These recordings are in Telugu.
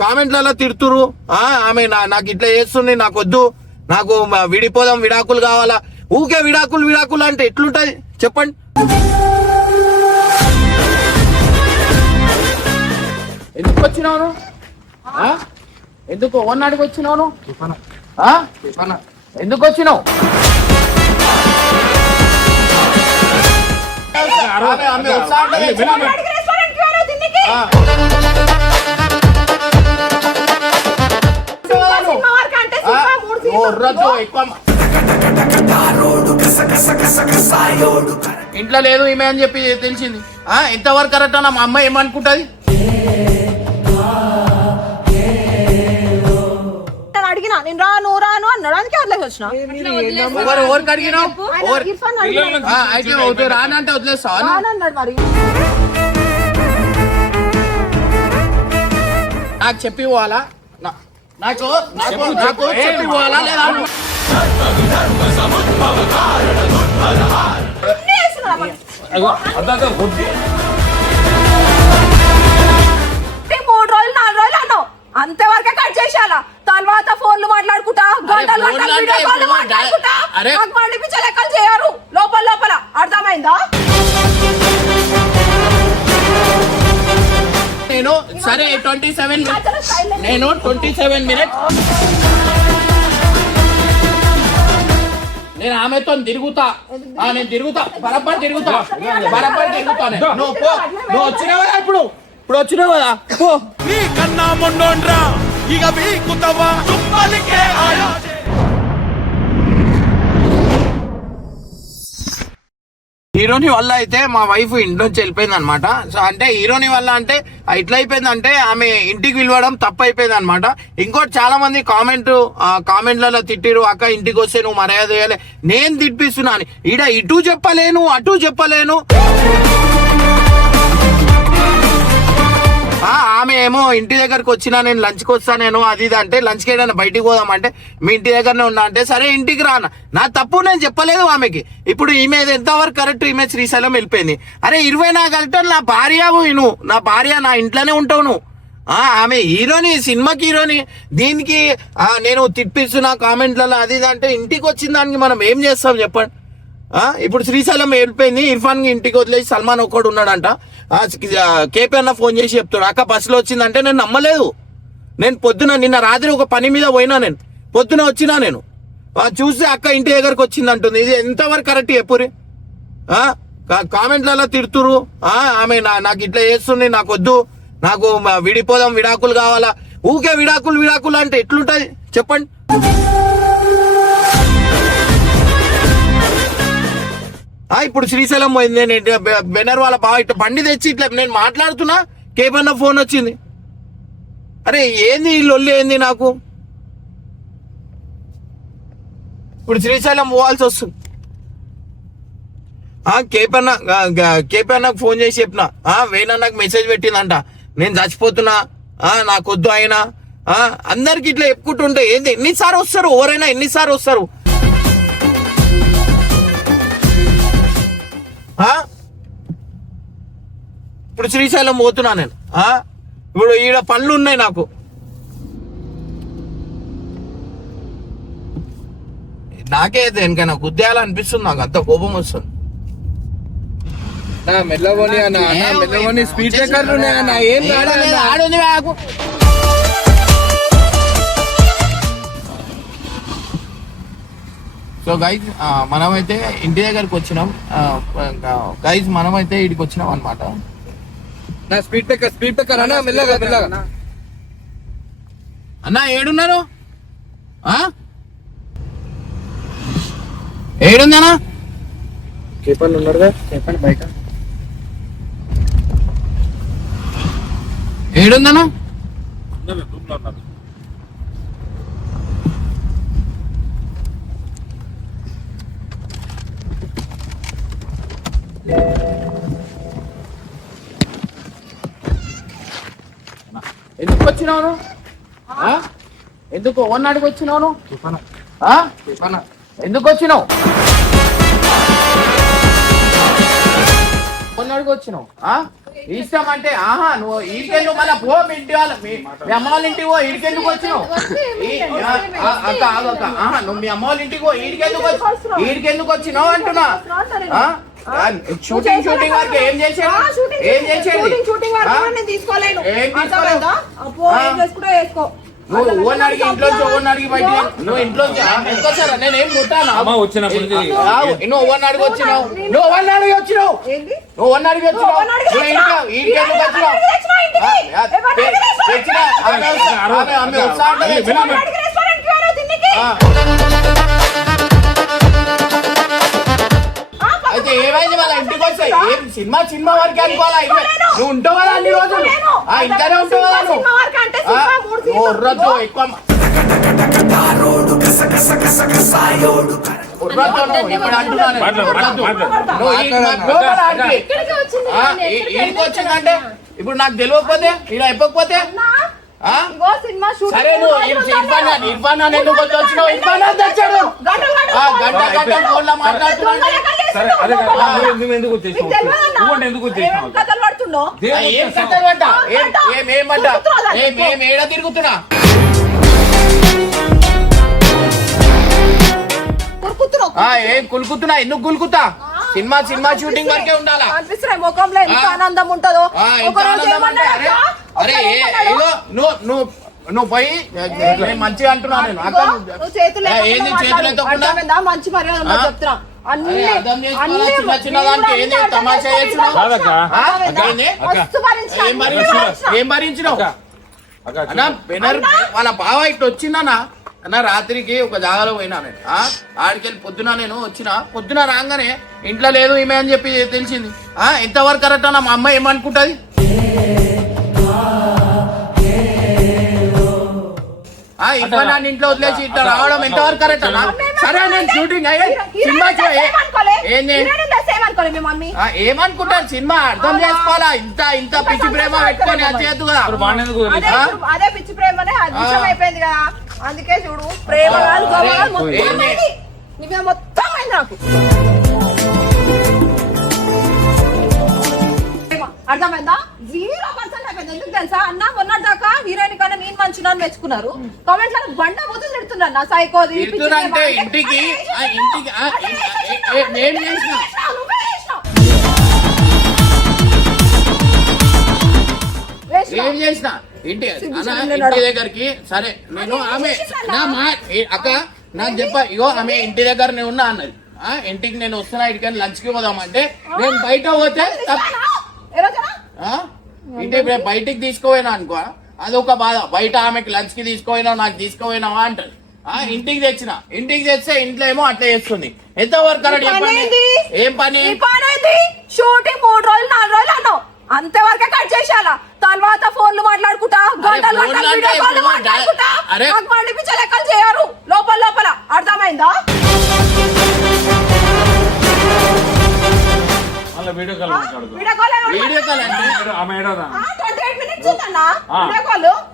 కామెంట్లలో తిడుతురు. ఆమె నాకు ఇట్లా చేస్తుంది, నాకు వద్దు, నాకు విడిపోదాం, విడాకులు కావాలా. ఊకే విడాకులు అంటే ఎట్లుంటది చెప్పండి. ఎందుకు వచ్చినావు? ఎందుకు ఓన్నాడికి వచ్చినావు? ఎందుకు వచ్చినావు? ఇంట్లో లేదు ఈమె అని చెప్పి తెలిసింది. ఎంతవరకు కరెక్ట్ అన్న మా అమ్మాయి ఏమనుకుంటది? అడిగినా నేను రాను అన్నాడు, అందుకే వదిలేసి వచ్చిన. ఎవరికి అడిగినావు? రానంటే వదిలేస్తావు అన్నాడు. మరి నాకు చెప్పి పోవాలా? నాకు చెప్పి పోవాలా లేదా? మూడు రోజులు 4 రోజులు అన్నావు, అంతవరకే కట్ చేసేయాలా? తర్వాత ఫోన్లు మాట్లాడుకుంటా గంటలు మాట్లాడుకుంటా నాకు మండిపించే లెక్కలు చేయరు లోపల. అర్థమైందా? నేను సరే 27 మినిట్స్ నేను ఆమెతో తిరుగుతా. నేను తిరుగుతా, బరబ్బర్ తిరుగుతా. నువ్వు వచ్చినావా? ఇప్పుడు వచ్చినావు కదా. కన్నా మొండోండ్రా ఇక వీకుతవా తుమ్మలికే ఆయా. హీరోని వల్ల అయితే మా వైఫ్ ఇంటి నుంచి వెళ్ళిపోయింది అనమాట. సో అంటే హీరోని వల్ల అంటే ఇట్లా అయిపోయిందంటే ఆమె ఇంటికి పిలవడం తప్పు అయిపోయింది అనమాట. ఇంకోటి చాలా మంది కామెంట్లలో తిట్టిరు, అక్క ఇంటికి వస్తే నువ్వు మర్యాద చేయాలి. నేను తిప్పిస్తున్నాను ఈడ, ఇటు చెప్పలేను అటు చెప్పలేను. ఆమె ఏమో ఇంటి దగ్గరకు వచ్చినా నేను లంచ్కి వస్తా నేను అది ఇది అంటే, లంచ్కి ఏదైనా బయటికి పోదామంటే మీ ఇంటి దగ్గరనే ఉన్నా అంటే సరే ఇంటికి రానా. నా తప్పు నేను చెప్పలేదు ఆమెకి. ఇప్పుడు ఈమె ఎంతవరకు కరెక్ట్? ఈమె శ్రీశైలం వెళ్ళిపోయింది. అరే 24 గంటలు నా భార్య నా భార్య నా ఇంట్లోనే ఉంటావు నువ్వు. ఆమె హీరోని, సినిమాకి హీరోని, దీనికి నేను తిప్పిస్తున్నా కామెంట్లలో అది ఇది అంటే, ఇంటికి వచ్చిన దానికి మనం ఏం చేస్తాం చెప్పండి. ఇప్పుడు శ్రీశైలం వెళ్ళిపోయింది, ఇర్ఫాన్ ఇంటికి వదిలేసి సల్మాన్ ఒక్కడు ఉన్నాడంట. కేపీ అన్న ఫోన్ చేసి చెప్తాడు, అక్క బస్సులో వచ్చిందంటే నేను నమ్మలేదు. నేను పొద్దున నిన్న రాత్రి ఒక పని మీద పోయినా, నేను పొద్దున వచ్చినా, నేను చూస్తే అక్క ఇంటి దగ్గరకు వచ్చింది అంటుంది. ఇది ఎంతవరకు కరెక్ట్ చెప్పురి? కామెంట్లలో తిడుతురు. ఆమె నాకు ఇట్లా చేస్తుంది, నాకు వద్దు, నాకు విడిపోదాం, విడాకులు కావాలా. ఊకే విడాకులు అంటే ఎట్లుంటది చెప్పండి. ఇప్పుడు శ్రీశైలం పోయింది, నేను బెనర్ వాళ్ళ బావ ఇట్లా బండి తెచ్చి ఇట్లా నేను మాట్లాడుతున్నా, కేపన్న ఫోన్ వచ్చింది. అరే ఏంది ఈ లొల్లి ఏంది నాకు? ఇప్పుడు శ్రీశైలం పోవాల్సి వస్తుంది. కేపన్నకు ఫోన్ చేసి చెప్పిన, వేణన్నకు మెసేజ్ పెట్టిందంట, నేను చచ్చిపోతున్నా, నాకు వద్దు అయినా. అందరికి ఇట్లా చెప్పుకుంటుంటే ఏంది? ఎన్నిసార్లు వస్తారు? ఎవరైనా ఎన్నిసార్లు వస్తారు? ఇప్పుడు శ్రీశైలం పోతున్నా నేను. ఇప్పుడు ఈడ పనులు ఉన్నాయి నాకు. నాకే దేనికైనా గుద్దేయాలనిపిస్తుంది, నాకు అంత కోపం వస్తుంది. మెల్లగోని స్పీడ్ బ్రేకర్లు ఏం ఆడుంది నాకు. సో గైజ్ మనమైతే ఇంటి దగ్గరకు వచ్చినాం. గైజ్ మనమైతే ఇడికి వచ్చినాం అనమాట. స్పీడ్ బ్రేకర్ అన్న మెల్లగా అన్న ఏడున్నారు? ఏడుంది అన్న? కేపన్ ఉన్నారుగా, కేపన్ బయట. ఏడుందన్నా? ఎందుకు వచ్చినావు? ఎందుకు ఓన్నాడికి వచ్చినావు? ఎందుకు వచ్చినావు? ఓన్నాడికి వచ్చినావు? ఇష్టం అంటే ఆహా నువ్వు ఈడికెందుకు మళ్ళీ పో మీ ఇంటి వాళ్ళ మీ అమ్మ వాళ్ళ ఇంటికి పో ఈడికెందుకు వచ్చినావు అక్క ఆగక్క ఆహా నువ్వు మీ అమ్మ వాళ్ళ ఇంటికి పో ఈడికెందుకు వచ్చినావు అంటున్నా షూటింగ్ వరకు ఏం చేసేది ఏం చేసేది తీసుకోలేను ఏం తీసుకోలేదా నువ్వు ఓన్ అడిగి ఇంట్లోంచి ఓన్ అడిగి బయట నువ్వు ఇంట్లోంచి ఎంతొచ్చారా నేను ఏం ముట్టాను నువ్వు ఓన్ అడిగి వచ్చినావు నువ్వు ఓన్ అడిగి వచ్చినావు నువ్వు ఓన్ అడిగి వచ్చినావు నువ్వు ఇంటికెందుకు వచ్చినావు తెచ్చిన ఆమె ఉత్సాహం అయితే ఏమైంది వాళ్ళ ఇంటికి వచ్చాయి ఏం సినిమా వరకు అనుకోవాలా నువ్వు ఉంటావు కదా అన్ని రోజులు ఇంట్లోనే ఉంటావు కదా నువ్వు ఉర్రద్దు ఎక్కువ ఇప్పుడు అంటున్నాను ఇంటికి వచ్చిందంటే ఇప్పుడు నాకు తెలియకపోతే ఇలా అయిపోకపోతే సరే నువ్వు ఇర్ఫాన్ ఎందుకు వచ్చినావు ఇర్ఫాన్ తెచ్చాడు గంట ఫోన్లో మాట్లాడుతున్నాడు ఏం కథలు పడ్డా ఏమంటా ఏం ఏడ తిరుగుతున్నా ఏం కులుకుతున్నా ఎందుకు కులుకుతా సినిమా షూటింగ్ వరకే ఉండాలా అనిపిస్తున్నాయి ముఖంలో ఎంత ఆనందం ఉంటుందో అరే ఏదో నువ్వు పోయి మంచిగా అంటున్నా నేను ఏంది చేతులతో మంచి మర్యాద చెప్తున్నా చిన్న దానికి ఏంది తమాషా ఏం భరించినావు అన్నా వాళ్ళ బావ ఇట్లా వచ్చిందన్నా అన్న రాత్రికి ఒక జాగాలో పోయినా నేను ఆడికెళ్ళి పొద్దున నేను పొద్దున రాగానే ఇంట్లో లేదు ఈమె అని చెప్పి తెలిసింది ఎంతవరకు కరెక్ట్ అన్న మా అమ్మ ఏమనుకుంటది ఇప్పుడు నన్ను ఇంట్లో వదిలేసి ఇట్లా రావడం ఎంతవరకు కరెక్ట్ అన్న సరే నేను షూటింగ్ ఏమనుకుంటారు సినిమా అర్థం చేసుకోవాలా ఇంత పిచ్చి ప్రేమ పెట్టుకొని వచ్చేద్దు కదా అదే పిచ్చి ప్రేమనే అదృష్టం అయిపోయింది కదా అందుకే చూడు ప్రేమ మొత్తం అయింది నాకు అర్థమైందా 0% అయిపోయింది ఎందుకు తెలుసా అన్న మొన్నటి దాకా హీరోయిన్ కన్నా నేను మంచిగా మెచ్చుకున్నారు కామెంట్స్ లో బండ బూతులు తిడుతున్నారు నా సైకోది ఇంటికి ఏం చేసిన ఇంటి దగ్గరికి సరే నేను ఆమె అక్క నాకు చెప్ప ఇగో ఆమె ఇంటి దగ్గర నేను ఉన్నా అన్నది ఇంటికి నేను వస్తున్నా ఇటుకని లంచ్ కి పోదామంటే నేను బయట పోతే ఇంటి బయటికి తీసుకోపోయినా అనుకో అదొక బాధ బయట ఆమెకి లంచ్ కి తీసుకోపోయినావు నాకు తీసుకోపోయినావా అంటారు ఇంటికి తెస్తే ఇంట్లో ఏమో అట్లా చేస్తుంది ఎంతవరకు కరెక్ట్ చెప్పండి ఏం పని షూటింగ్ 3 రోజులు 4 రోజులు అన్నావు అంతవరకే కట్ చేసేయాలా తర్వాత ఫోన్లు మాట్లాడుకుంటా గంటలు పండిపించే లెక్కలు చేయరు లోపల అర్థమైందా వీడియో కాల్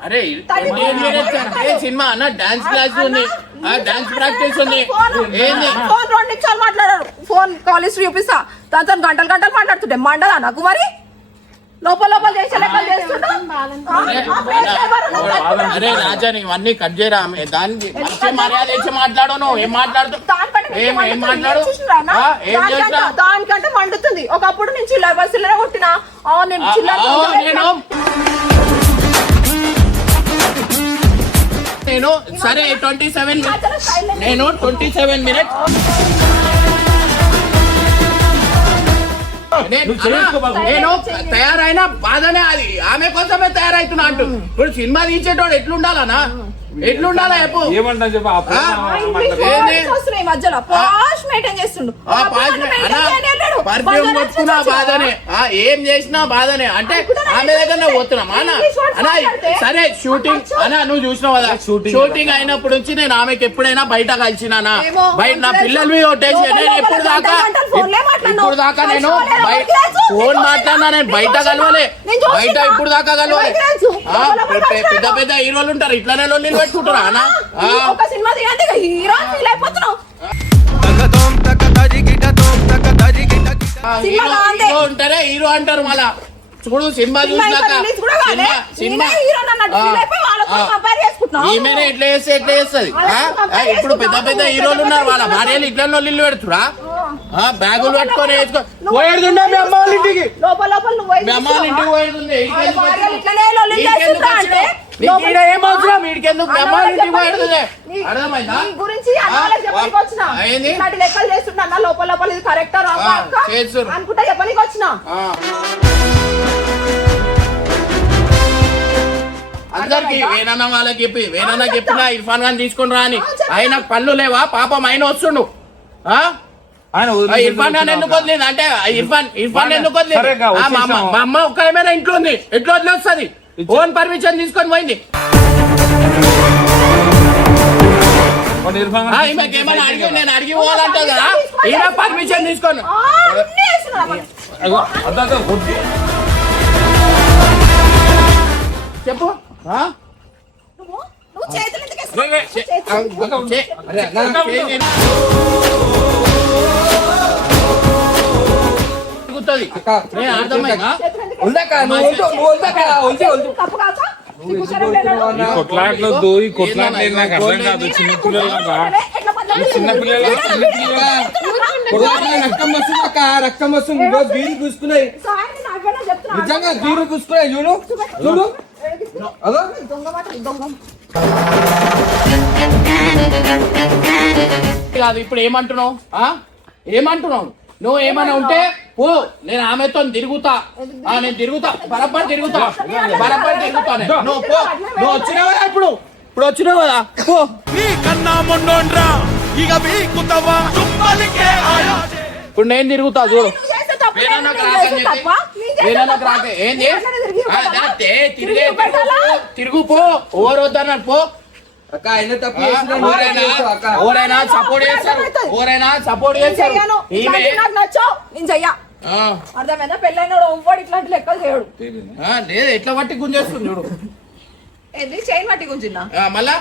అరే సినిమా అన్న డాన్స్ క్లాస్ ఉంది డాన్స్ ప్రాక్టీస్ ఉంది ఫోన్ 2 నిమిషాలు మాట్లాడారు ఫోన్ కాల్ హిస్టరీ చూపిస్తా దాంతో గంటలు మాట్లాడుతుంటే మండదా నాకు మరి లోపల చేసే లెక్కలు చేస్తుంటా అరే రాజా ఇవన్నీ కట్ చేయరా దానికి మంచి మర్యాద ఇచ్చి మాట్లాడను ఏం మాట్లాడుతూ ఏం మాట్లాడు దానికంటే మండుతుంది ఒకప్పుడు నేను చిల్లర కొట్టినా నేను సరే 27 నేను 27 మినిట్స్ నేను తయారైన బాధనే అది ఆమె కోసమే తయారైతున్నా అంటూ ఇప్పుడు సినిమా తీసేటోడు ఎట్లుండాలనా ఎట్లుండాలా చెప్పు ఏమంటా చెప్పు మధ్యలో పాష్ మెయింటైన్ చేస్తుండు పర్ఫ్యూమ్ కొట్టుకున్నా బాధనే ఏం చేసినా బాధనే అంటే ఆమె దగ్గర పోతున్నామా అన్నా సరే షూటింగ్ అన్నా నువ్వు చూసినావు కదా షూటింగ్ అయినప్పుడు నుంచి నేను ఆమెకి ఎప్పుడైనా బయట కలిసినానా బయట నా పిల్లలు కొట్టేసి నేను ఇప్పుడు దాకా నేను ఫోన్ మాట్లాడినా నేను బయట కలవలే బయట ఇప్పుడు దాకా కలవలే పెద్ద హీరోలు ఉంటారు ఇట్లానే లొల్లిలు పెట్టుకుంటారా అన్నా హీరో ఉంటారే హీరో అంటారు మళ్ళా చూడు సినిమా చూసినాక రిలీజ్ కూడా కాలే. సినిమా నేనే హీరోని అన్నట్టు ఫీల్ అయిపోయి వాళ్ళతో కంపేర్ చేసుకుంటున్నావు. ఈమెనే ఎట్లా చేస్తే ఎట్లా చేస్తుంది ఇప్పుడు పెద్ద పెద్ద హీరోలు ఉన్నారు వాళ్ళ భార్యలు ఇట్లా ఇల్లు పెడుతురా బ్యాగులు పట్టుకొని వేసుకో పోయేడుతుండే మీ అమ్మ వాళ్ళ ఇంటికి లోపల లోపల నువ్వు పోయి మీ అమ్మ వాళ్ళ ఇంటికి పోయేడుతుంది వాళ్ళ భార్యలు ఇట్లనే లొల్లి చేస్తుంటా అంటే నీకు ఏం అవసరం వీడికెందుకు మీ అమ్మ వాళ్ళ ఇంటికి పోయేడుతుంది అర్థమైందా నీ గురించి అన్నవాళ్ళకి చెప్పడానికి వచ్చినా ఏంది ఇట్లాంటి లెక్కలు చేస్తున్నా లోపల లోపల ఇది కరెక్టా రాంగా చేస్తున్నారు అనుకుంటా చెప్పడానికి వచ్చినా అందరికి వేనన్న వాళ్ళకి చెప్పి వేనన్న చెప్పినా ఇర్ఫాన్ ఖాన్ తీసుకొని రాని ఆయన పళ్ళు లేవా పాపం ఆయన వస్తుండు ఇర్ఫాన్ ఖాన్ ఎందుకు వదిలేదు అంటే ఇర్ఫాన్ ఎందుకు వదిలేదు మా అమ్మ ఒక్కరేమైనా ఇంట్లో ఉంది ఎట్లా వదిలేస్తుంది ఓన్ పర్మిషన్ తీసుకొని పోయింది ఏమైనా అడిగి నేను అడిగి పోవాలంటా కదా ఈయన పర్మిషన్ తీసుకొని చెప్పు నువ్వు చేతులు ఎందుకు అర్థమైందా తప్పు కాక కొట్లాట్లో ఈ కొట్లాట్లు నాకు అర్థం కాదు చిన్నపిల్లల రక్తం వస్తుంది అక్క రక్తం వస్తుంది బీరు పూసుకున్నాయి నిజంగా బీరు పూసుకున్నాయి చూడు చూడు అదో కాదు ఇప్పుడు ఏమంటున్నావు ఏమంటున్నావు నువ్వు ఏమైనా ఉంటే పో నేను ఆమెతో తిరుగుతా నేను తిరుగుతా బరబ్బర్ తిరుగుతా నువ్వు పో నువ్వు వచ్చినావు కదా ఇప్పుడు వచ్చినావు కదా పో నీ కన్నా మొండోండ్రా ఇక వీకుతవా ఇప్పుడు నేను తిరుగుతా చూడు ఏంది తిరుగు పో ఓవర్ వద్దన్నాడు పో అక్క ఆయన తప్పు ఎవరైనా సపోర్ట్ చేస్తారు ఈమె నేను చెయ్యా అర్థమైందా పెళ్ళైన ఎవ్వడు ఇట్లాంటి లెక్కలు చేయడు లేదు ఎట్లా పట్టి గుంజేస్తుంది చూడు ఏంది చైన్ పట్టి గుంజిన్నా మళ్ళా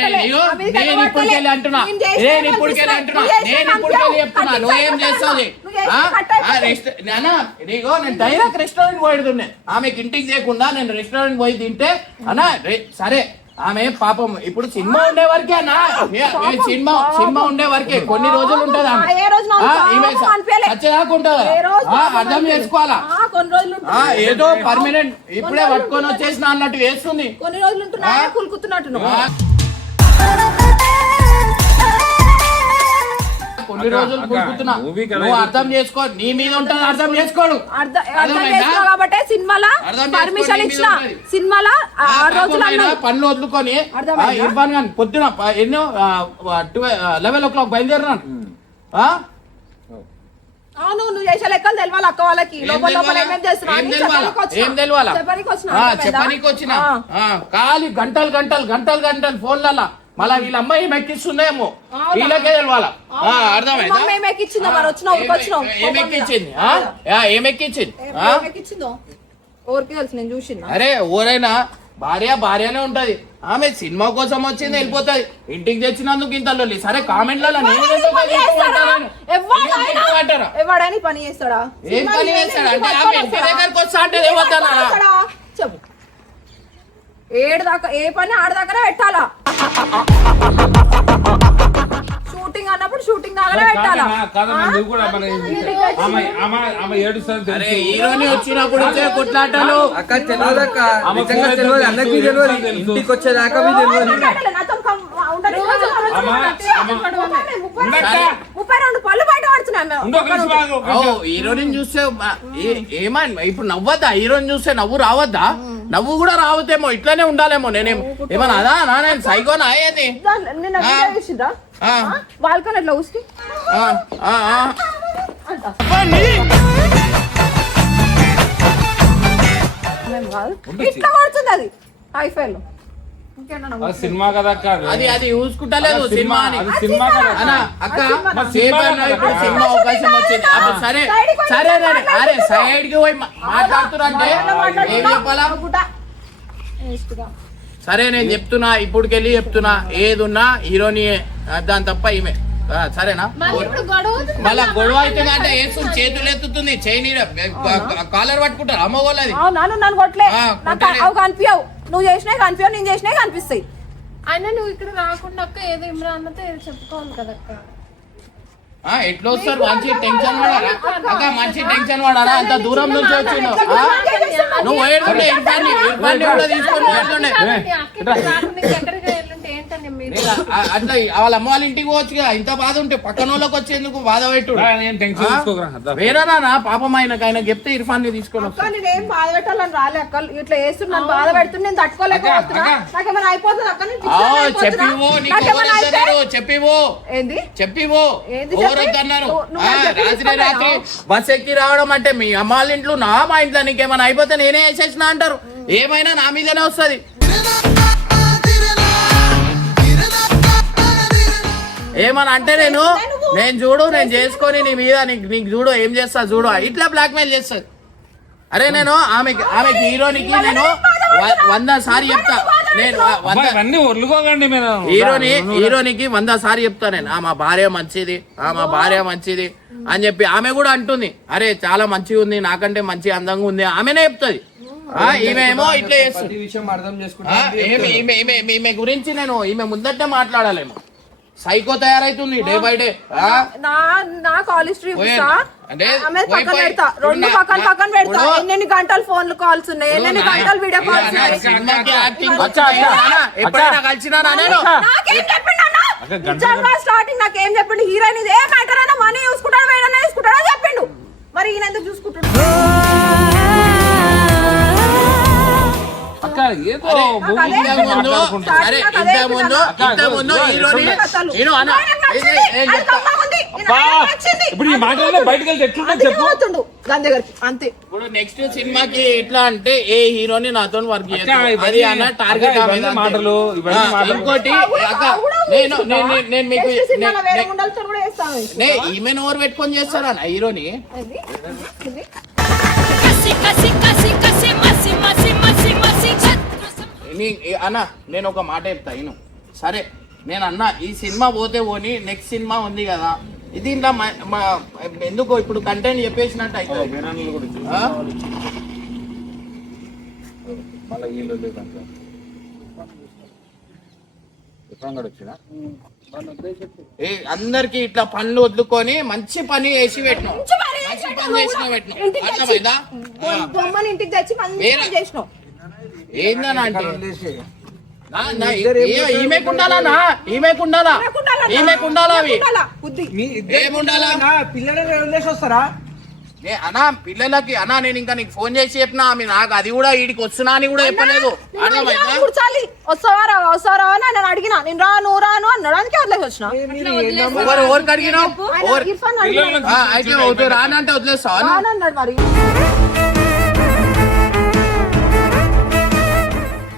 నేను ఇప్పటికెళ్ళి అంటున్నా చెప్తున్నా నువ్వేం చేస్తావు నీగో నేను డైరెక్ట్ రెస్టారెంట్ పోయిడుతున్నా ఆమెకి ఇంటికి చేయకుండా నేను రెస్టారెంట్ పోయి తింటే అన్నా సరే ఆమె పాపం ఇప్పుడు సినిమా ఉండే వరకే అన్నా సినిమా ఉండే వరకే కొన్ని రోజులు ఉంటది ఆమె వచ్చేదాకా ఉంటది అర్థం చేసుకోవాలా ఏదో పర్మనెంట్ ఇప్పుడే పట్టుకొని వచ్చేసిన అన్నట్టు వేస్తుంది కొన్ని రోజులు ఉంటున్నా కులుకుతున్నట్టు కొన్ని రోజులు కులుకుతున్నా నువ్వు అర్థం చేసుకో నీ మీద ఉంటుంది అర్థం చేసుకోడు కాబట్టి సినిమాలో పర్మిషన్ ఇచ్చిన సినిమాలో పనులు వదులుకొని ఇర్ఫాన్ ఖాన్ పొద్దున ఎన్నో 11 o'clock బయలుదేరినాను అవును నువ్వు చేసే లెక్కలు తెలవాలి అక్క వాళ్ళకి లోపల ఏమేం చెప్పనీకి వచ్చిన ఖాళీ గంటలు ఫోన్లలో మళ్ళా వీళ్ళ అమ్మాయి మెక్కిస్తుందేమో వీళ్ళకే తెలవాలా అర్థమైందా ఏమెక్కించిందో ఊరికి తెలుసు నేను చూసిన అరే ఓరైనా భార్యనే ఉంటది ఆమె సినిమా కోసం వచ్చింది వెళ్ళిపోతుంది ఇంటికి తెచ్చినందుకు ఇంత లొల్లి సరే కామెంట్లలో ఎవడని పని చేస్తాడా ఏం పని చేస్తాడు అంటే ఆమె ఇంటి దగ్గరకు వస్తా అంటే చెప్పు ఏడు దాకా ఏ పని ఆడదాకానే పెట్టాలా షూటింగ్ అన్నప్పుడు షూటింగ్ దాకానే పెట్టాలా హీరోని వచ్చినప్పుడు కొట్లాటలు అక్క తెలియదక్క నిజంగా తెలియదు అందరికీ తెలియదు ఇంటికి వచ్చేదాకా మీ తెలియదు 32 పళ్ళు బయట పడుతున్నాను హీరోయిన్ చూస్తే ఏమని ఇప్పుడు నవ్వద్దా హీరోయిన్ చూస్తే నవ్వు రావద్దా నవ్వు కూడా రావద్దేమో ఇట్లానే ఉండాలేమో ఏమన్నా అదా నేను సైకోనా అయ్యేది వాళ్ళకన్నా ఎట్లా ఊసి ఇట్లా పడుతుంది అది ఐఫైల్ సినిమా కదా అది చూసుకుంటలేదు సినిమా అని సినిమా అక్క సినిమా అవకాశం వచ్చింది సరే సరే అరే సైడ్ కి పోయి మాట్లాడుతున్నా ఏం చెప్పాలా సరే నేను చెప్తున్నా ఇప్పటికెళ్ళి చెప్తున్నా ఏదున్నా హీరోని దాని తప్ప ఈమె సరేనా మళ్ళా గొడవ అయితే అంటే వేసు చేతులు ఎత్తుతుంది చైన్ కాలర్ పట్టుకుంటారు అమ్మ వాళ్ళది నన్ను కొట్టలే కొట్టలే. అవి కనిపించవు నువ్వు చేసినాయి కనిపించవు నేను చేసినాయి కనిపిస్తాయి అయినా నువ్వు ఇక్కడ రాకుండా అక్క ఏదో ఇమ్రాన్తో ఏదో చెప్పుకోవాలి కదా అక్క. ఎట్లా వస్తారు మంచి టెన్షన్ పడాలా అక్క మంచి టెన్షన్ పడాలా అంత దూరం నుంచి వచ్చిండు నువ్వు పోయేటప్పుడు ఇబ్బంది కూడా తీసుకొని పోతుండే. కాదండి, అక్క ఇక్కడ రాకుండా ఎక్కడికి వెళ్ళుంటే ఏంటండి మీరు అట్లా వాళ్ళ అమ్మ వాళ్ళ ఇంటికి పోవచ్చు కదా ఇంత బాధ ఉంటే పక్కన వాళ్ళకి వచ్చేందుకు బాధ పెట్టు నేను టెన్షన్ తీసుకోకరా వేరేనా పాపం ఆయన చెప్తే ఇర్ఫాన్ ని తీసుకొని అక్క నేనేం బాధ పెట్టాలని రాలే అక్క ఇట్లా వేస్తున్నా నన్ను బాధ పెడుతున్నా నేను తట్టుకోలేకపోతున్నా నాకేమైనా అయిపోతుంది అక్క నేను పిచ్చిదాన్ని అయిపోతున్నా. చెప్పివో నీకు నాకేమైనా అయితే? ఎవరొద్దన్నారు? చెప్పివో ఏంది చెప్పివో ఏంది ఎవరొద్దన్నారు నువ్వు నాకు చెప్పి రాత్రి తీసుకున్నావా? బస్ ఎక్కి రావడం అంటే మీ అమ్మ వాళ్ళ ఇంట్లో నా మా ఇంట్లో నీకేమైనా అయిపోతే నేనే వేసేసిన అంటారు ఏమైనా నా మీదనే వస్తుంది ఏమని అంటే నేను చూడు నేను చేసుకొని నీ మీద నీకు చూడు ఏం చేస్తా చూడు ఇట్లా బ్లాక్ మెయిల్ చేస్తుంది అరే నేను ఆమెకి హీరోనికి నేను 100 సారి చెప్తా నేను ఇవన్నీ ఒర్లుకోకండి మీరు హీరోనికి 100 సారి చెప్తా నేను మా భార్య మంచిది మా భార్య మంచిది అని చెప్పి ఆమె కూడా అంటుంది అరే చాలా మంచిగా ఉంది నాకంటే మంచి అందంగా ఉంది ఆమెనే చెప్తుంది ఈమె ఏమో ఇట్లా చేస్తుంది ప్రతి విషయం అర్థం చేసుకుంటా ఈమె గురించి నేను ఈమె ముందటే మాట్లాడాలేమో సైకో తయారైతుంది డే బై డే నా కాలేజ్ ట్రిప్ అంటే పక్కన పెడతా రెండు పక్కన పెడతా ఎన్ని గంటలు ఫోన్ కాల్స్ ఉన్నాయి ఎన్ని గంటలు వీడియో కాల్స్ ఉన్నాయి ఎప్పుడైనా కలిసినా నేను నాకేం చెప్పిండు అన్న నిజంగా స్టార్టింగ్ నాకేం చెప్పిండు హీరోయిన్ ఇదే మ్యాటర్ అయినా మనీ చూసుకుంటాడు వేడన్నా చూసుకుంటాడు అని చెప్పిండు మరి ఈయన ఎందుకు చూసుకుంటాడు అక్క ఏదో సరే ఇంతకుముందు ఇప్పుడు ఈ మాటల్లో బయటకు వెళ్తే ఎట్లుంటుంది చెప్పు దాని దగ్గరికి అంతే ఇప్పుడు నెక్స్ట్ సినిమాకి ఎట్లా అంటే ఏ హీరోని నాతో వర్క్ అక్క, అది అన్న టార్గెట్ ఇవన్నీ మాటలు ఇవన్నీ మాటలు ఇంకోటి అక్క నేను మీకు వేరే ఉండలతో కూడా చేస్తాను ఈమెను ఓవర్ పెట్టుకొని చేస్తారా హీరోని అన్న నేను ఒక మాట చెప్తా ఇను సరే నేను అన్న ఈ సినిమా పోతే పోని నెక్స్ట్ సినిమా ఉంది కదా దీంట్లో ఎందుకో ఇప్పుడు కంటెంట్ చెప్పేసినట్టు అవుతుంది అందరికి ఇట్లా పనులు వదులుకొని మంచి పని వేసి పెట్టినాం మంచి పని చేసిన పెట్టినాం అర్థమైందా బొమ్మని ఇంటికి తెచ్చి మంచిగా చేసినావు ఏందన్నా అంటే ఈమెకుండాలా అవి ఏముండాలా పిల్లలు వదిలేసి వస్తారా అన్నా పిల్లలకి అన్నా నేను ఇంకా నీకు ఫోన్ చేసి చెప్పినా ఆమె నాకు అది కూడా వీడికి వస్తున్నా అని కూడా చెప్పలేదు అర్థమైందా వస్తావా అని నేను అడిగినా నేను రాను అన్నాడు అందుకే వదిలేసి వచ్చిన ఎవరికి అడిగినావు అయితే రానంటే వదిలేస్తావా అన్నాడు మరి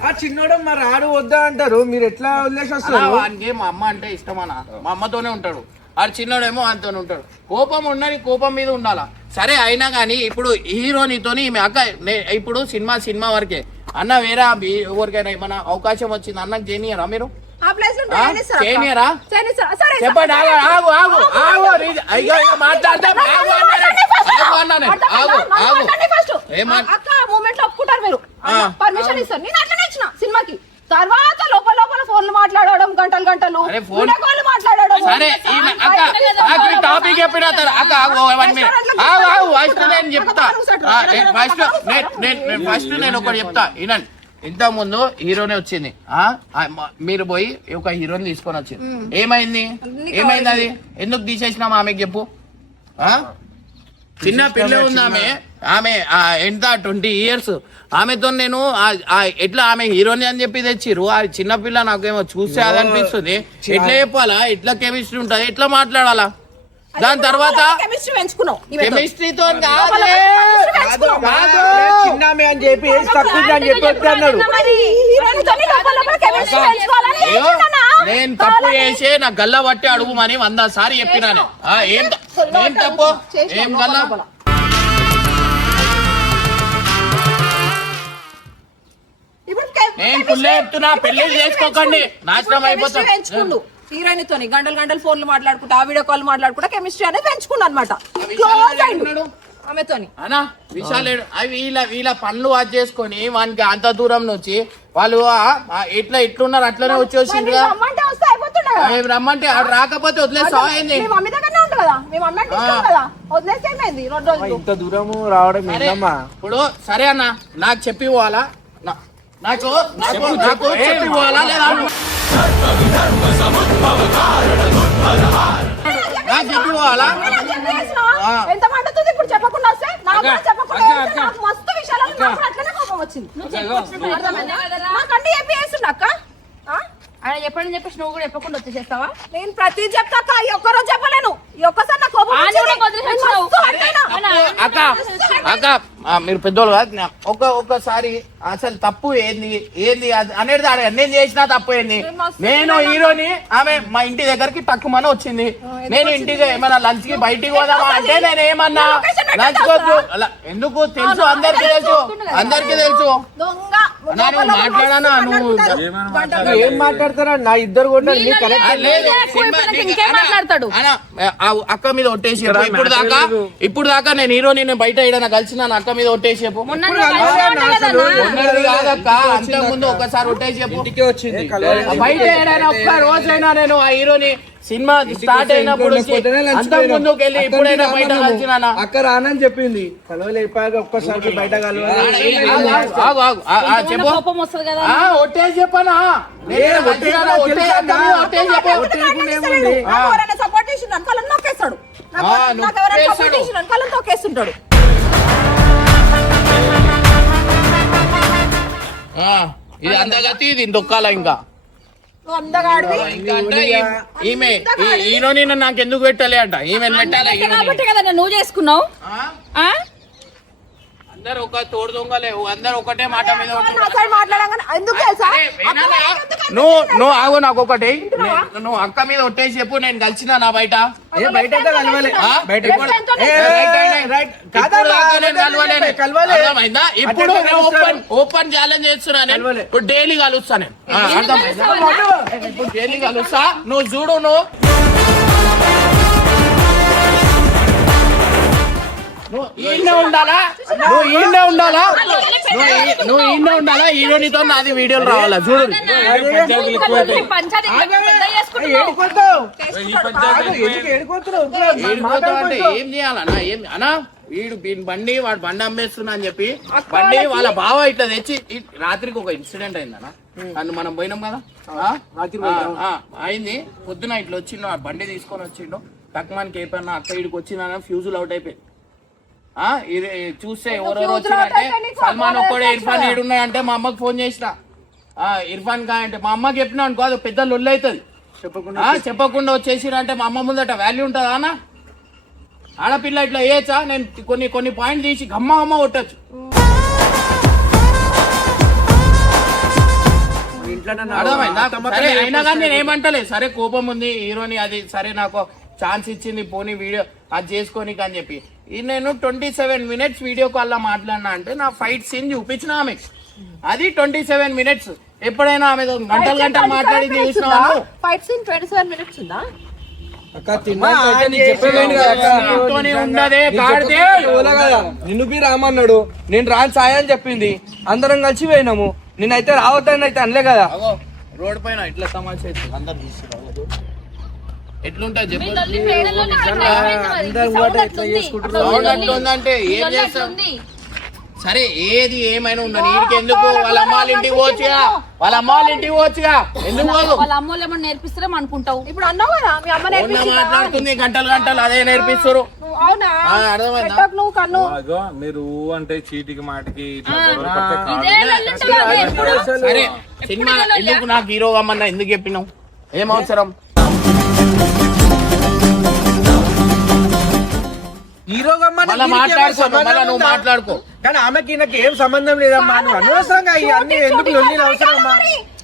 ఆ చిన్నోడు మరి ఆడు వద్దా అంటారు మీరు ఎట్లా వదిలేసి వస్తారు వానికి మా అమ్మ అంటే ఇష్టమన్నా మా అమ్మతోనే ఉంటాడు ఆడు చిన్నోడేమో ఆయనతోనే ఉంటాడు కోపం ఉన్నది కోపం మీద ఉండాలా సరే అయినా కానీ ఇప్పుడు హీరోనితోని ఈమె అక్క ఇప్పుడు సినిమా వరకే అన్న వేరే ఎవరికైనా ఏమన్నా అవకాశం వచ్చింది అన్నకు చేయనియరా మీరు చేయనియరా చెప్పండి మాట్లాడితే పర్మిషన్ ఇస్తాను నేను అట్లనే ఇచ్చిన సినిమాకి తర్వాత లోపల ఫోన్లు మాట్లాడడం గంటలు మాట్లాడడం సరే టాపిక్ చెప్పిన నేను చెప్తా ఫస్ట్ నేను ఒకటి చెప్తా వినండి ఇంత ముందు హీరోనే వచ్చింది మీరు పోయి ఒక హీరోని తీసుకొని వచ్చింది ఏమైంది అది ఎందుకు తీసేసినాం ఆమెకి చెప్పు చిన్న పిల్ల ఉంది ఆమె ఎంత 20 years ఆమెతో నేను ఎట్లా ఆమె హీరోని అని చెప్పి తెచ్చిర్రు ఆ చిన్న పిల్ల నాకేమో చూస్తే అదనిపిస్తుంది ఎట్లా చెప్పాలా ఎట్లా కెమిస్ట్రీ ఉంటుంది ఎట్లా మాట్లాడాలా దాని తర్వాత కెమిస్ట్రీతో చిన్నామే అని చెప్పి తక్కువ అని చెప్పి అన్నాడు నేను తప్పు చేసి నా గల్ల బట్టి అడుగుమని 100 సారి చెప్పినాను ఏం తప్పు ఏం గల్ల నేను పుల్లే చెప్తున్నా పెళ్లి చేసుకోకండి నాశనం అయిపోతాం హీరోయిన్ తోని గంటలు ఫోన్లు మాట్లాడుకుంటా వీడియో కాల్ మాట్లాడుకుంటా కెమిస్ట్రీ అనేది పెంచుకున్నా అనమాట క్లోజ్ అయ్యిండు ఆమెతోని అనా విశాల్ అవి వీళ్ళ పనులు అది చేసుకొని వానికి అంత దూరం నుంచి వాళ్ళు ఎట్లున్నారు అట్లనే వచ్చేసింది కదా. రమ్మంటే వస్తే అయిపోతుండే కదా. ఏం రమ్మంటే ఆడు రాకపోతే వదిలేస్తావా ఏంది? మీ మమ్మీ దగ్గరనే ఉంటుంది కదా మీ మమ్మీ అంటే ఇష్టం కదా వదిలేస్తే ఏమైంది 2 రోజులు ఇంత దూరము రావడం ఏంటమ్మా? ఇప్పుడు సరే అన్న నాకు చెప్పి పోవాలా నాకు చెప్పి పోవాలా లేదా నాకు చెప్పి పోవాలా? ఎంత మండుతుంది ఇప్పుడు చెప్పకుండా వస్తే నాకు కూడా చెప్పకుండా వస్తే నాకు మస్తు విషయాలు నాకు అట్లనే కోపం వచ్చింది నాకంటే చెప్పి వేస్తుండ అక్క ఆయన చెప్పండి చెప్పేసి నువ్వు కూడా చెప్పకుండా వచ్చేసేస్తావా? నేను ప్రతి చెప్తా అక్క ఈ ఒక్కరోజు చెప్పలేను ఈ ఒక్కసారి నాకు కోపం వచ్చింది. నేను మస్తు అడిగినా. అక్క మీరు పెద్దోళ్ళు కాదు ఒక్కసారి అసలు తప్పు ఏంది అనేది అడగండి. నేను చేసిన తప్పు ఏంది? నేను హీరోని ఆమె మా ఇంటి దగ్గరికి తక్కువని వచ్చింది. నేను ఇంటికి ఏమన్నా లంచ్ కి బయటికి పోదామా అంటే నేను ఏమన్నా లంచ్ కొద్దు అలా ఎందుకు తెలుసు అందరికి తెలుసు దొంగ నువ్వు మాట్లాడానా నువ్వు ఏం మాట్లాడతారా? నా ఇద్దరు కూడా నీ కరెక్ట్ లేదు ఇంకేం మాట్లాడతాడు? అక్క మీద ఒట్టేసి ఇప్పుడు దాకా నేను హీరోని నేను బయట ఏదైనా కలిసిన అక్క మీద ఒట్టేసి చెప్పు. ఉన్నది కాదక్క అంత ముందు ఒకసారి ఒట్టేసి చెప్పు. ఇంటికే వచ్చింది బయట ఏదైనా ఒక్క రోజైనా నేను ఆ హీరోని సినిమా స్టార్ట్ అయినప్పుడు అంత ముందుకు వెళ్ళి ఇప్పుడైనా బయట కలిసినా అక్క రానని చెప్పింది. కలవలేపాక ఒక్కసారి బయట కలవాలి చెప్పు. కోపం వస్తుంది కదా. ఒట్టేసి చెప్పనా సపోర్ట్ చేసిన కళ్ళని నొక్కేస్తాడు సపోర్ట్ చేసిన కళ్ళని తొక్కేస్తుంటాడు. ఇది అందగతి ఇది దొక్కాల ఇంకా నువ్వు అందగాడివి ఇంకా అంటే ఈమె హీరోని నాకు ఎందుకు పెట్టాలి అంట ఈమె పెట్టాలి కాబట్టి కదా నువ్వు చేసుకున్నావు. అందరు ఒక తోడు దొంగలేవు అందరు ఒకటే మాట మీద మాట్లాడగానే ఎందుకు తెలుసా నువ్వు ఆగు నాకు ఒకటి నువ్వు అక్క మీద ఒట్టేసి చెప్పు నేను కలిసిన నా బయట బయట కలవాలి అర్థమైందా? ఇప్పుడు ఓపెన్ ఛాలెంజ్ చేస్తున్నాను ఇప్పుడు డైలీ కలుస్తా నేను అర్థమైందా? ఇప్పుడు డైలీ కలుస్తా నువ్వు చూడు నువ్వు ఈయనే ఉండాలా హీరోనితో నాది వీడియోలు రావాలా చూడు. అంటే ఏం చేయాలన్నా అన్నా వీడు బండి వాడు బండి అమ్మేస్తున్నా అని చెప్పి బండి వాళ్ళ బావ ఇట్లా తెచ్చి రాత్రికి ఒక ఇన్సిడెంట్ అయిందన్నా నన్ను మనం పోయినాం కదా అయింది. పొద్దున ఇట్లా వచ్చిండు ఆ బండి తీసుకొని వచ్చిండు తక్కువకి ఏపన్నా అక్క ఇడికి వచ్చిందన్న ఫ్యూజులు అవుట్ అయిపోయింది. ఇది చూస్తే ఎవరెవరు వచ్చిందంటే సల్మాన్ ఒక్కడే ఇర్ఫాన్ ఏడున్నాయంటే మా అమ్మకి ఫోన్ చేసిన ఇర్ఫాన్ కా అంటే మా అమ్మకి చెప్పినా అనుకో అది పెద్ద లొల్లు అవుతుంది చెప్పకుండా వచ్చేసిరంటే మా అమ్మ ముందట వాల్యూ ఉంటుందా అన్న? ఆడపిల్ల ఇట్లా వేయచ్చా? నేను కొన్ని పాయింట్ తీసి గమ్మ కొట్టచ్చు. అర్థమైందా? సరే అయినా కానీ నేను ఏమంటలేదు. సరే కోపం ఉంది హీరోని అది సరే నాకు ఛాన్స్ ఇచ్చింది పోనీ వీడియో అది చేసుకోనికి అని చెప్పి నేను 27 minutes వీడియో కాల్ లో మాట్లాడినా అంటే నా ఫైట్ సీన్ చూపించిన ఆమె అది 27 minutes. ఎప్పుడైనా ఆమె గంటలు మాట్లాడింది చూసినావు? ఫైట్ సీన్ 27 minutes ఉందా? నిన్ను బి రామన్నాడు నేను రాని సాయం అని చెప్పింది అందరం కలిసి పోయినాము. నేనైతే రావద్దని అయితే అనలే కదా. రోడ్ పైన ఇట్లా తమాషా అందరు చూస్తున్నారు ఎట్లుంటది చెప్పు. అట్లుందంటే ఏం చేస్తాం? సరే ఏది ఏమైనా ఉండదు వీడికి ఎందుకు వాళ్ళ అమ్మాళ్ళ ఇంటికి పోవచ్చుగా ఎందుకు పోదు? వాళ్ళ అమ్మోళ్ళు ఏమన్నా నేర్పిస్తారేమో అనుకుంటావు. ఇప్పుడు అన్నావు కదా మీ అమ్మ మాట్లాడుతుంది గంటలు అదే నేర్పిస్తారు. అవునా అర్థమైందా? నువ్వు కన్ను మీరు అంటే చీటికి మాటికి సరే సినిమా ఎందుకు నాకు హీరో అమ్మన్నా ఎందుకు చెప్పినావు? ఏం అవసరం? హీరోగా నువ్వు మాట్లాడుకో కానీ ఆమెకి నాకు ఏం సంబంధం లేదమ్మా. నువ్వు అనవసరంగా ఇవన్నీ ఎందుకు లొల్లి అవసరమ్మా?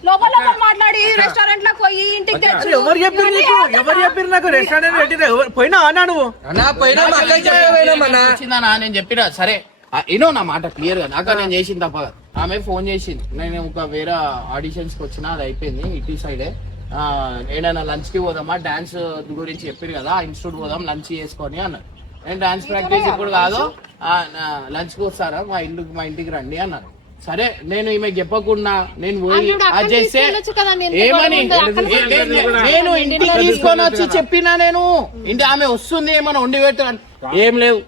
లోపల మాట్లాడి రెస్టారెంట్ లో పోయి ఇంటికి తెచ్చి ఎవరు చెప్పారు నాకు రెస్టారెంట్ పెట్టిన పోయినా అన్నా నువ్వు వచ్చిందా నేను చెప్పినా సరే ఏనో నా మాట క్లియర్ గా నాక నేను చేసింది తప్ప ఆమె ఫోన్ చేసింది నేను ఒక వేరే ఆడిషన్స్ కి వచ్చినా అది అయిపోయింది ఇటు సైడే ఏదైనా లంచ్ కి పోదామా, డాన్స్ గురించి చెప్పారు కదా, ఇన్స్టిట్యూట్ పోదాం లంచ్ చేసుకొని అన్నారు. నేను డాన్స్ ప్రాక్టీస్ ఇప్పుడు కాదు, లంచ్ కి వస్తారా మా ఇంటికి రండి అన్నారు. సరే నేను ఈమె చెప్పకుండా నేను పోయి అది చేస్తే ఏమని నేను ఇంటికి తీసుకొని వచ్చి చెప్పినా, నేను ఇంటి ఆమె వస్తుంది ఏమన్నా వండి పెట్టాను, ఏం లేవు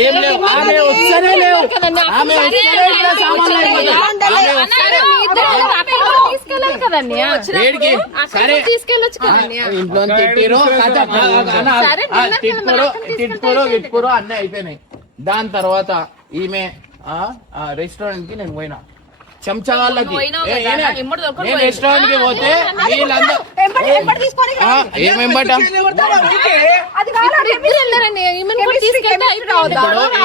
ఏం లేవు, ఆమె వచ్చనే లేవు, ఆమె వస్తేనే ఇట్లా సామాన్లు అయిపోతాయి. ఇంట్లో తిట్టుకోరు అన్నీ అయిపోయినాయి. దాని తర్వాత ఈమె రెస్టారెంట్ కి నేను పోయినా, చెంచా వాళ్ళకి నేను రెస్టారెంట్ కి పోతే వీళ్ళందరూ ఏమేంబట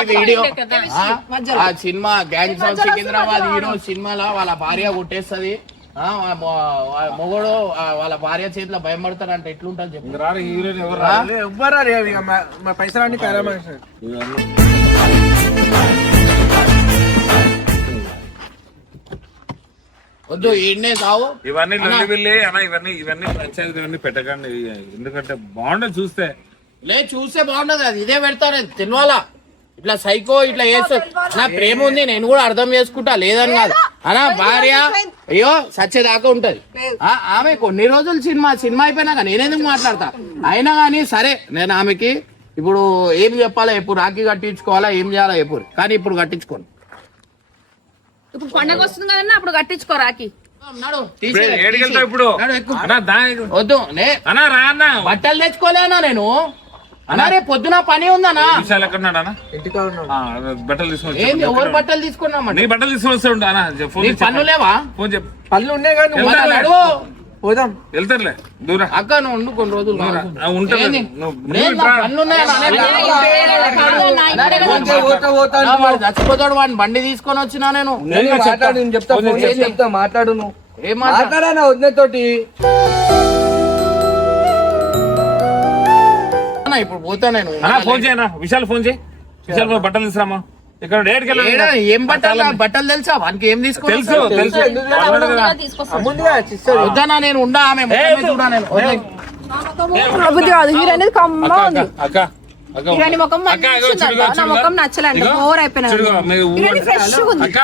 వీడియో ఆ cinema gangs of Secunderabad hero సినిమాలో వాళ్ళ భార్య కొట్టేస్తుంది, మొగడు వాళ్ళ భార్య చేతిలో భయపడతాడు అంటే ఎట్లుంటుంది చెప్పు. హీరోయిన్ ఎవరు మా పైసలన్నీ వద్దు ఈడనే సావు ఇవన్నీ ఇవన్నీ పంచాయతీ ఇవన్నీ పెట్టకండి, ఎందుకంటే బాగుండదు చూస్తే. చూస్తే బాగుండదు, అది ఇదే పెడతాను తినవాలా ఇట్లా సైకో ఇట్లా చేస్తా. నా ప్రేమ ఉంది నేను కూడా అర్థం చేసుకుంటా, లేదని కాదు అనా భార్య అయ్యో సచ్చేదాకా ఉంటది. ఆమె కొన్ని రోజులు సినిమా అయిపోయినాక నేనేందుకు మాట్లాడతా, అయినా కానీ సరే నేను ఆమెకి ఇప్పుడు ఏం చెప్పాలా, ఎప్పుడు రాఖీ కట్టించుకోవాలా, ఏం చేయాలా ఎప్పుడు, కానీ ఇప్పుడు కట్టించుకోను. ఇప్పుడు పండగ వస్తుంది కదన్నా, అప్పుడు కట్టించుకో రాఖీ. ఇప్పుడు వద్దు రా బట్టలు తెచ్చుకోలేనా నేను అన్నా, రేపు పొద్దున పని ఉందనా. బట్టలు తీసుకొని ఏంది ఎవరు బట్టలు తీసుకున్నామండి, నీ బట్టలు తీసుకొని వస్తాడు అన్న. పన్ను లేవా, ఫోన్ చెప్పు. పళ్ళు ఉన్నాయి కానీ పోదాం వెళ్తారులే దూరం అక్క నువ్వు ఉండు కొన్ని రోజులు ఉంటుంది. చచ్చిపోతాడు వాడిని బండి తీసుకొని వచ్చినా నేను చెప్తా మాట్లాడు నువ్వు ఏం మాట్లాడా వదినతోటి. ఇప్పుడు పోతా నేను. ఫోన్ చేయనా విశాల్, ఫోన్ చేయి విశాల్, బట్టలు తీసుకురామా. ఇక్కడ ఏం బట్టలు తెలుసా వానికి, ఏం తీసుకో తెలుసు వద్దనా నేను ఉండా, ఆమె చూడా నేను అక్క ముఖం నచ్చలేదు, ఓవర్ అయిపోయినా అక్క